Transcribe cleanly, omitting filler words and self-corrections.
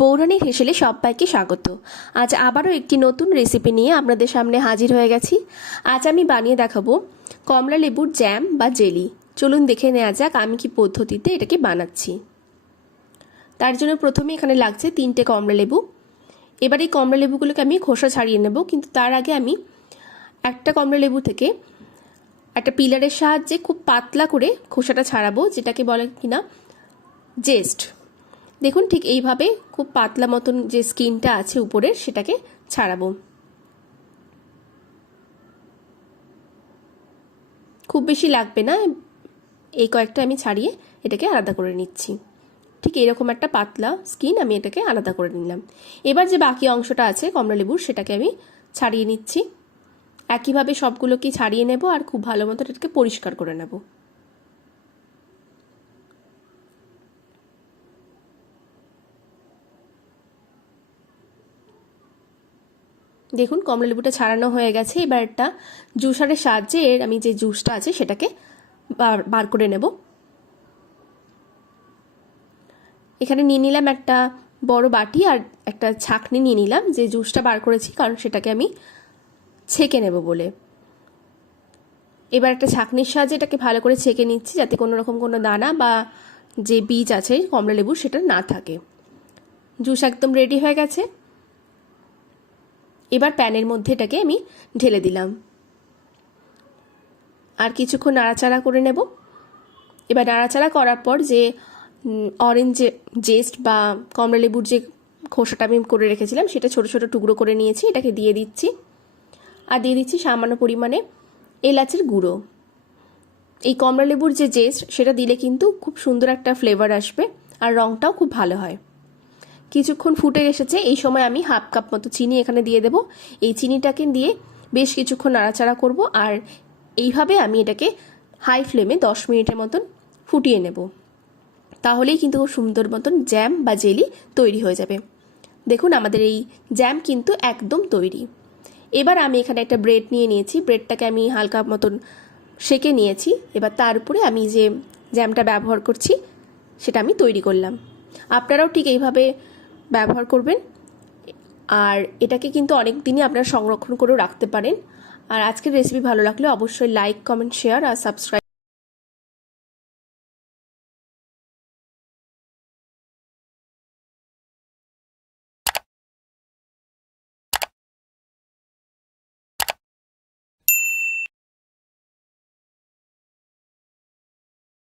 বৌরানীর হেসেলে সবাইকে স্বাগত। আজ আবারও একটি নতুন রেসিপি নিয়ে আপনাদের সামনে হাজির হয়ে গেছি। আজ আমি বানিয়ে দেখাবো কমলা লেবুর জ্যাম বা জেলি। চলুন দেখে নেওয়া যাক আমি কি পদ্ধতিতে এটাকে বানাচ্ছি। তার জন্য প্রথমে এখানে লাগছে 3টে কমলা লেবু। এবার এই কমলা লেবুগুলোকে আমি খোসা ছাড়িয়ে নেব, কিন্তু তার আগে আমি একটা কমলা লেবু থেকে একটা পিলারের সাহায্যে খুব পাতলা করে খোসাটা ছাড়াবো, যেটাকে বলে কিনা জেস্ট। দেখুন ঠিক এইভাবে খুব পাতলা মতন যে স্কিনটা আছে উপরের সেটাকে ছাড়াবো। খুব বেশি লাগবে না, এই কয়েকটা আমি ছাড়িয়ে এটাকে আলাদা করে নিচ্ছি। ঠিক এরকম একটা পাতলা স্কিন আমি এটাকে আলাদা করে নিলাম। এবার যে বাকি অংশটা আছে কমলা লেবুর সেটাকে আমি ছাড়িয়ে নিচ্ছি। একইভাবে সবগুলোকে ছাড়িয়ে নেব আর খুব ভালো মতো এটাকে পরিষ্কার করে নেব। দেখুন কমলা লেবুটা ছাড়ানো হয়ে গেছে। এবার একটা জুসারের সাহায্যে এর আমি যে জুসটা আছে সেটাকে বার করে নেব। এখানে নিয়ে নিলাম একটা বড় বাটি আর একটা ছাঁকনি নিয়ে নিলাম, যে জুসটা বার করেছি, কারণ সেটাকে আমি ছেঁকে নেব বলে। এবার একটা ছাঁকনির সাহায্যে এটাকে ভালো করে ছেঁকে নিচ্ছি, যাতে কোনো রকম কোনো দানা বা যে বীজ আছে কমলা লেবুর সেটা না থাকে। জুস একদম রেডি হয়ে গেছে। এবার প্যানের মধ্যে এটাকে আমি ঢেলে দিলাম আর কিছুক্ষণ নাড়াচাড়া করে নেব। এবার নাড়াচাড়া করার পর যে অরেঞ্জ জেস্ট বা কমলা লেবুর যে খোসাটা আমি করে রেখেছিলাম সেটা ছোট ছোট টুকরো করে নিয়েছি, এটাকে দিয়ে দিচ্ছি। আর দিয়ে দিচ্ছি সামান্য পরিমাণে এলাচের গুঁড়ো। এই কমলা লেবুর যে জেস্ট সেটা দিলে কিন্তু খুব সুন্দর একটা ফ্লেভার আসবে আর রঙটাও খুব ভালো হয়। কিছুক্ষণ ফুটে এসেছে, এই সময় আমি হাফ কাপ মতো চিনি এখানে দিয়ে দেব। এই চিনিটাকে দিয়ে বেশ কিছুক্ষণ নাড়াচাড়া করব আর এইভাবে আমি এটাকে হাই ফ্লেমে 10 মিনিটের মতন ফুটিয়ে নেব। তাহলেই কিন্তু খুব সুন্দর মতন জ্যাম বা জেলি তৈরি হয়ে যাবে। দেখুন আমাদের এই জ্যাম কিন্তু একদম তৈরি। এবার আমি এখানে একটা ব্রেড নিয়ে নিয়েছি, ব্রেডটাকে আমি হালকা মতন সেঁকে নিয়েছি। এবার তার উপরে আমি যে জ্যামটা ব্যবহার করছি সেটা আমি তৈরি করলাম। আপনারাও ঠিক এইভাবে ব্যবহার করবেন আর এটাকে কিন্তু অনেক দিনই আপনারা সংরক্ষণ করেও রাখতে পারেন। আর আজকের রেসিপি ভালো লাগলে অবশ্যই লাইক, কমেন্ট, শেয়ার আর সাবস্ক্রাইব